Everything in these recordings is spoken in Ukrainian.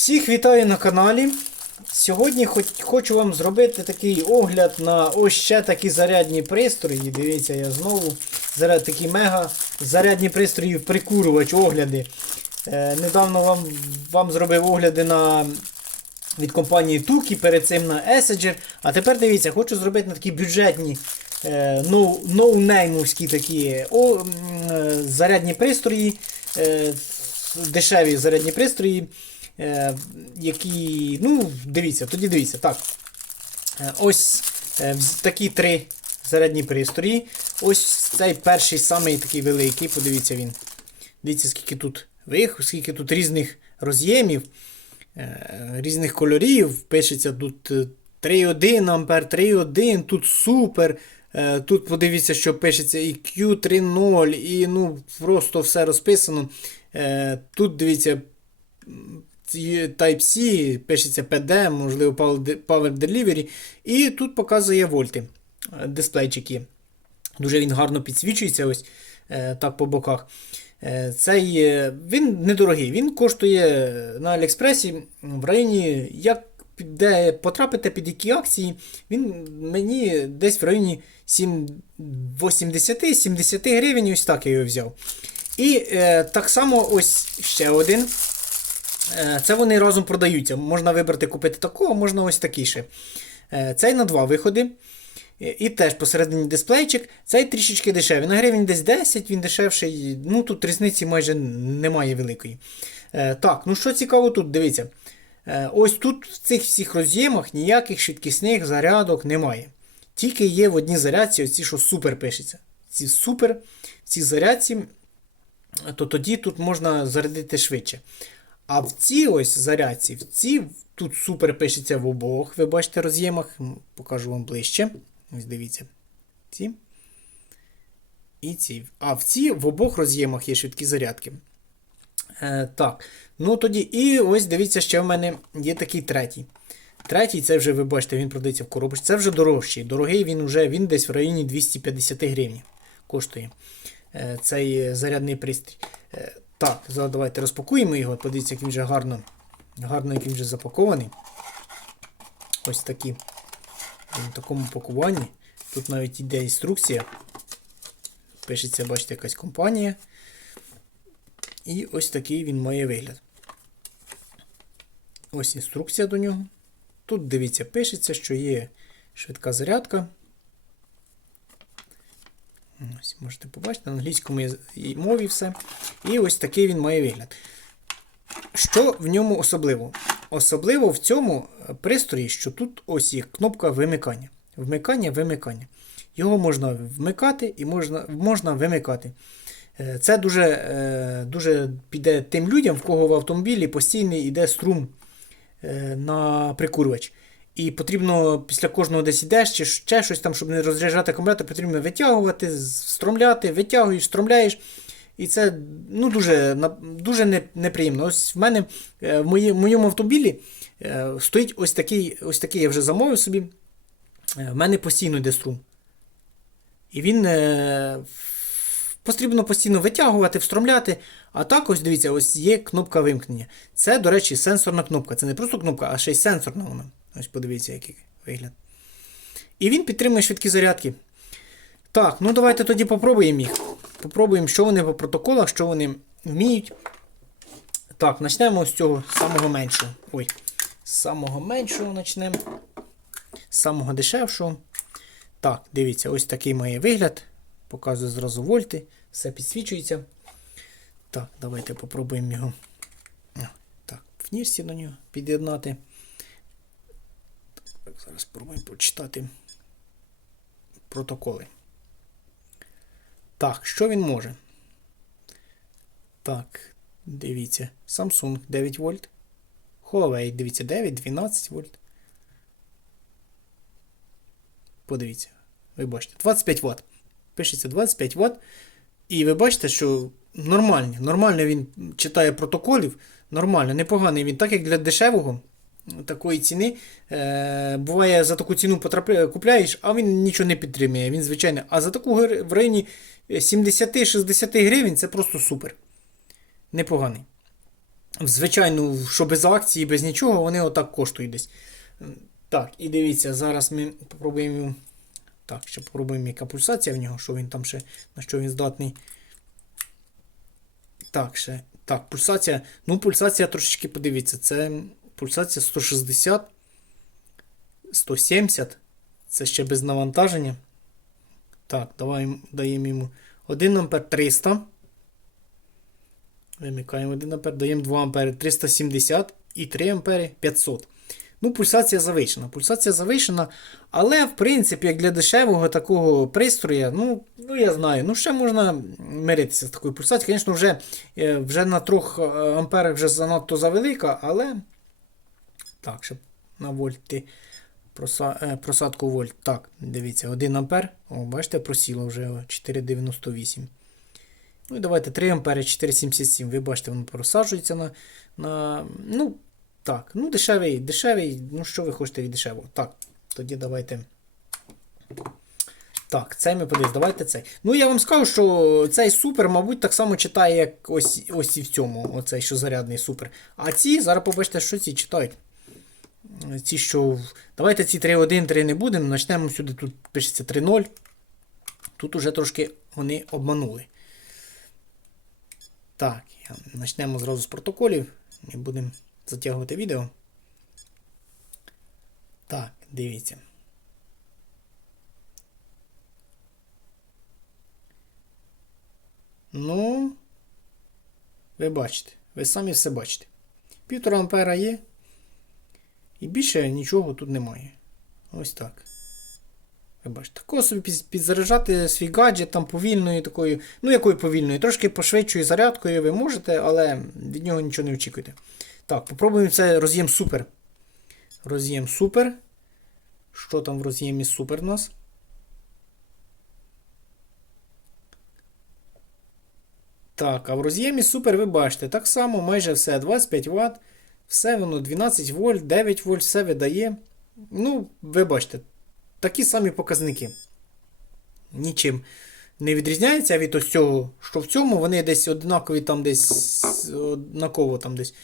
Всіх вітаю на каналі. Сьогодні хоч, хочу вам зробити такий огляд на ось ще такі зарядні пристрої. Дивіться, я знову заряд такі мега зарядні пристрої прикурювач огляди. Е, недавно вам, вам зробив огляди на від компанії Туки, перед цим на Essager. А тепер дивіться, хочу зробити на такі бюджетні е, такі о, е, зарядні пристрої, е, дешеві зарядні пристрої, е, які. Ну, дивіться, тоді дивіться. Так. Е, Ось е, такі три зарядні пристрої. Ось цей перший самий такий великий, подивіться він. Дивіться, скільки тут вих, скільки тут різних роз'ємів, е, різних кольорів. Пишеться тут е, 3.1 ампер, 3.1, тут супер. Е, Тут подивіться, що пишеться і Q3.0, і ну, просто все розписано. Е, Тут дивіться. Type-C, пишеться PD, можливо, Power Delivery. І тут показує вольти. е, Дисплейчик є. Дуже він гарно підсвічується ось е, так по боках. Е, Цей, він недорогий. Він коштує на Аліекспресі в районі, як де потрапите під які акції, він мені десь в районі 80-70 гривень, ось так я його взяв. І е, так само ось ще один. Е, Це вони разом продаються. Можна вибрати купити такого, можна ось такий ще. Е, Цей на два виходи. І теж посередині дисплейчик. Цей трішечки дешевий. На гривень десь 10, він дешевший. Ну тут різниці майже немає великої. Е, Так, ну що цікаво тут, дивіться. Ось тут в цих всіх роз'ємах ніяких швидкісних зарядок немає. Тільки є в одній зарядці, оці, що супер пишеться. Ці супер, в цій зарядці, то тоді тут можна зарядити швидше. А в цій ось зарядці, в цій тут супер пишеться в обох. Ви бачите роз'ємах, покажу вам ближче. Ось дивіться. Ці. І ці. А в ці в обох роз'ємах є швидкі зарядки. Е, так. Ну тоді, і ось дивіться, ще в мене є такий третій. Третій, це вже ви бачите, він продається в коробочці. Це вже дорожчий. Дорогий він вже він десь в районі 250 гривень коштує е, цей зарядний пристрій. Е, так, зараз давайте розпакуємо його. Подивіться, як він вже гарно, гарно як він вже запакований. Ось такі. В такому пакуванні. Тут навіть йде інструкція. Пишеться, бачите, якась компанія. І ось такий він має вигляд. Ось інструкція до нього. Тут дивіться, пишеться, що є швидка зарядка. Ось, можете побачити, на англійському мові все. І ось такий він має вигляд. Що в ньому особливо? Особливо в цьому е, пристрої, що тут ось є кнопка вимикання. Вмикання, вимикання. Його можна вмикати і можна, можна вимикати. Е, Це дуже, е, дуже піде тим людям, в кого в автомобілі постійно йде струм на прикурювач. І потрібно після кожного десь ідеш, чи ще щось там, щоб не розряджати акумулятор, потрібно витягувати, встромляти, витягуєш, встромляєш. І це ну, дуже, дуже неприємно. Ось в мене е, в моєму автомобілі е, стоїть ось такий, ось такий я вже замовив собі. Е, В мене постійно йде струм. І він потрібно постійно витягувати, встромляти. А так, ось дивіться, ось є кнопка вимкнення. Це, до речі, сенсорна кнопка. Це не просто кнопка, а ще й сенсорна вона. Ось подивіться, який вигляд. І він підтримує швидкі зарядки. Так, ну давайте тоді попробуємо їх. Попробуємо, що вони по протоколах, що вони вміють. Так, почнемо з цього самого меншого. Ой, з самого меншого почнемо. З самого дешевшого. Так, дивіться, ось такий має вигляд. Показує зразу вольти, все підсвічується. Так, давайте попробуємо його. Так, в ніжці до нього під'єднати. Зараз спробуємо почитати протоколи. Так, що він може? Так, дивіться. Samsung 9 вольт. Huawei, дивіться, 9, 12 вольт. Подивіться. Ви бачите, 25 Вт. Пишеться 25 Вт. І ви бачите, що нормально. Нормально він читає протоколів. Нормально, непоганий він, так як для дешевого такої ціни. Е, буває, за таку ціну потрапляє, купляєш, а він нічого не підтримує. Він звичайно. А за таку в районі 70-60 гривень це просто супер. Непоганий. в звичайну, що без акції, без нічого, вони отак коштують десь. Так, і дивіться, зараз ми попробуємо. Так, ще попробуємо, яка пульсація в нього, що він там ще, на що він здатний. Так, ще. Так, пульсація. Ну, пульсація трошечки подивіться. Це пульсація 160, 170. Це ще без навантаження. Так, давай даємо йому 1 ампер 300. Вимикаємо 1 ампер, даємо 2 ампери 370 і 3 ампери 500. Ну, пульсація завищена. Пульсація завищена, але, в принципі, як для дешевого такого пристрою, ну, ну я знаю, ну ще можна миритися з такою пульсацією. Звісно, вже, е, вже на 3 амперах вже занадто завелика, але. Так, щоб на вольти е, просадку вольт. Так, дивіться, 1 ампер. О, бачите, просіло вже 4,98. Ну і давайте 3 ампери 4,77. Ви бачите, воно просаджується на. на ну, так, ну дешевий, дешевий. Ну, що ви хочете від дешевого? Так, тоді давайте. Так, цей ми подивимось, давайте цей. Ну, я вам скажу, що цей супер, мабуть, так само читає, як ось ось і в цьому, оцей, що зарядний супер. А ці, зараз побачите, що ці читають. Ці, що. Давайте ці 3.1, 3 не будемо. Почнемо сюди, тут пишеться 3.0. Тут уже трошки вони обманули. Так, почнемо зразу з протоколів. Не будемо затягувати відео. Так, дивіться. Ну, ви бачите, ви самі все бачите. Півтора ампера є. І більше нічого тут немає. Ось так. Ви бачите, такого собі під- підзаряджати свій гаджет там повільною такою, ну якою повільною, трошки пошвидшою зарядкою ви можете, але від нього нічого не очікуйте. Так, попробуємо це роз'єм супер. Роз'єм супер. Що там в роз'ємі супер у нас? Так, а в роз'ємі супер ви бачите, так само майже все 25 Вт. Все воно 12 вольт, 9 вольт, все видає. Ну, ви бачите, такі самі показники. Нічим не відрізняється від ось цього, що в цьому вони десь однакові там десь однаково там десь.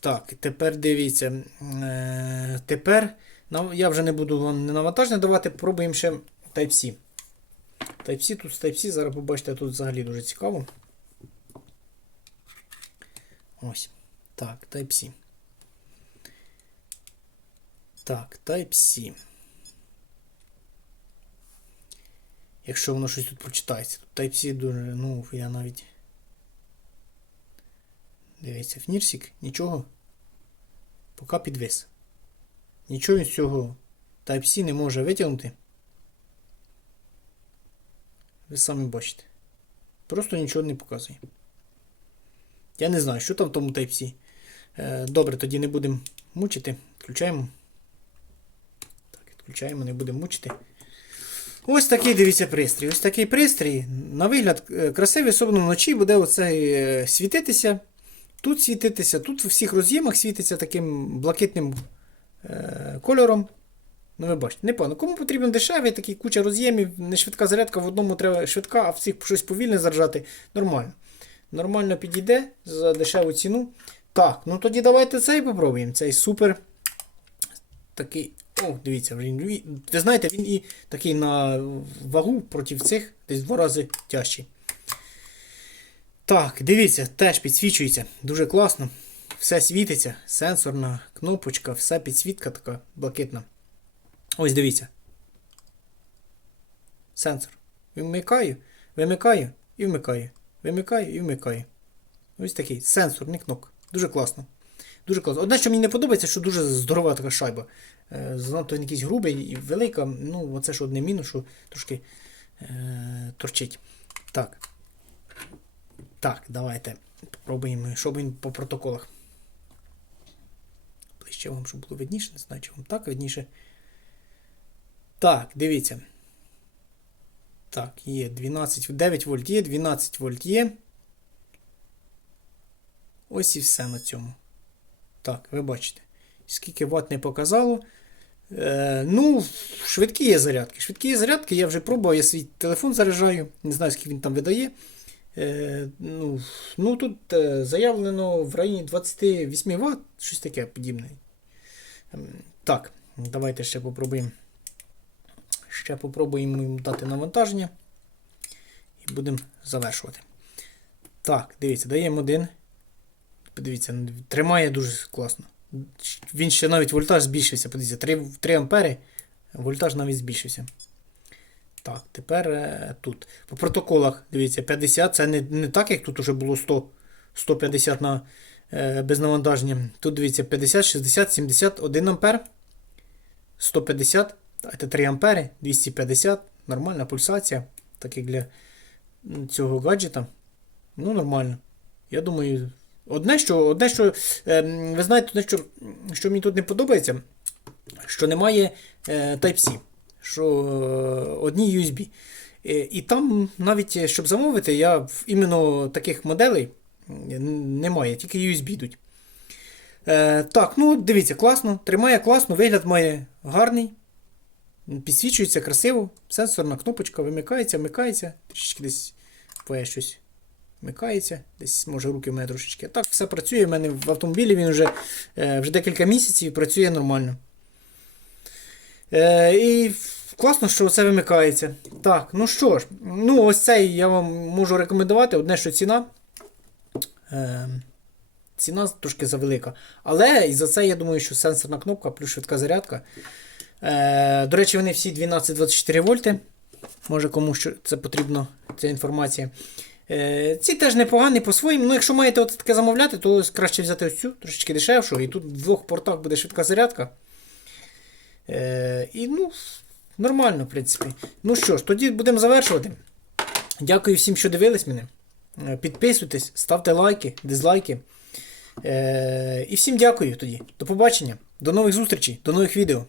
Так, тепер дивіться. Е, тепер я вже не буду вам навантаження давати, пробуємо ще Type-C. Type-C, тут з Type-C, зараз побачите, тут взагалі дуже цікаво. Ось. Так, Type-C. Так, Type-C. Якщо воно щось тут прочитається. Тут Type-C дуже, ну, я навіть. Дивіться, Фнірсік, нічого. Поки підвис. Нічого з цього Type-C не може витягнути. Ви самі бачите. Просто нічого не показує. Я не знаю, що там в тому Type-C. Е, Добре, тоді не будемо мучити. Відключаємо. Так, відключаємо, не будемо мучити. Ось такий, дивіться, пристрій. Ось такий пристрій. На вигляд е, красивий, особливо вночі буде оце е, світитися. Тут світитися, тут в всіх роз'ємах світиться таким блакитним е, кольором. Ну, ви бачите, непогано. Кому потрібен дешевий, такий куча роз'ємів, не швидка зарядка, в одному треба швидка, а в цих щось повільне заряджати. Нормально. Нормально підійде за дешеву ціну. Так, ну тоді давайте цей попробуємо. Цей супер. Такий. О, дивіться, він, ви знаєте, він і такий на вагу проти цих десь два рази тяжчий. Так, дивіться, теж підсвічується. Дуже класно. Все світиться, сенсорна кнопочка, вся підсвітка така блакитна. Ось дивіться. Сенсор. Вимикаю, вимикаю і вмикаю. Вимикаю і вмикаю. Ось такий сенсорний кнопка. Дуже класно. Дуже класно. Одне, що мені не подобається, що дуже здорова така шайба. Е, Занадто він якийсь грубий і велика. Ну, оце ж одне мінус, що трошки е, торчить. Так. Так, давайте попробуємо, що він по протоколах. Ближче вам, щоб було видніше, не знаю, чи вам так видніше. Так, дивіться. Так, є 12, 9 вольт є, 12 вольт є. Ось і все на цьому. Так, ви бачите. Скільки ватт не показало. Е, ну, швидкі є зарядки. Швидкі є зарядки, я вже пробував, я свій телефон заряджаю. Не знаю, скільки він там видає. Е, ну, ну, тут е, заявлено в районі 28 Вт, щось таке подібне. Ем, Так, давайте ще попробуємо. Ще попробуємо йому дати навантаження. І будемо завершувати. Так, дивіться, даємо один. Подивіться, тримає дуже класно. Він ще навіть вольтаж збільшився. Подивіться, 3, 3 ампери, вольтаж навіть збільшився. Так, тепер е, тут. По протоколах, дивіться, 50. Це не, не так, як тут уже було 100, 150 на, е, без. Тут дивіться, 50, 60, 70, 1 ампер. 150, це 3 ампери, 250. Нормальна пульсація. Так як для цього гаджета. Ну, нормально. Я думаю, одне, що, одне, що е, ви знаєте, одне, що, що мені тут не подобається, що немає е, Type-C, що е, одні USB. Е, і там навіть, щоб замовити, я іменно таких моделей немає, тільки USB йдуть. Так, ну дивіться, класно, тримає класно, вигляд має гарний. Підсвічується красиво, сенсорна кнопочка вимикається, вмикається, трішечки десь щось вмикається, десь може руки в мене трошечки. Так, все працює. У мене в автомобілі він вже, е, вже декілька місяців працює нормально. Е, і класно, що це вимикається. Так, ну що ж, ну ось цей я вам можу рекомендувати. Одне, що ціна. Е, ціна трошки завелика. Але і за це я думаю, що сенсорна кнопка плюс швидка зарядка. Е, до речі, вони всі 12-24 вольти. Може комусь це потрібно, ця інформація. Е, ці теж непогані по-своєму. Ну, якщо маєте от таке замовляти, то краще взяти ось цю, трошечки дешевшу. І тут в двох портах буде швидка зарядка. Е, і ну, нормально, в принципі. Ну що ж, тоді будемо завершувати. Дякую всім, що дивились мене. Е, Підписуйтесь, ставте лайки, дизлайки. І всім дякую тоді. До побачення, до нових зустрічей, до нових відео.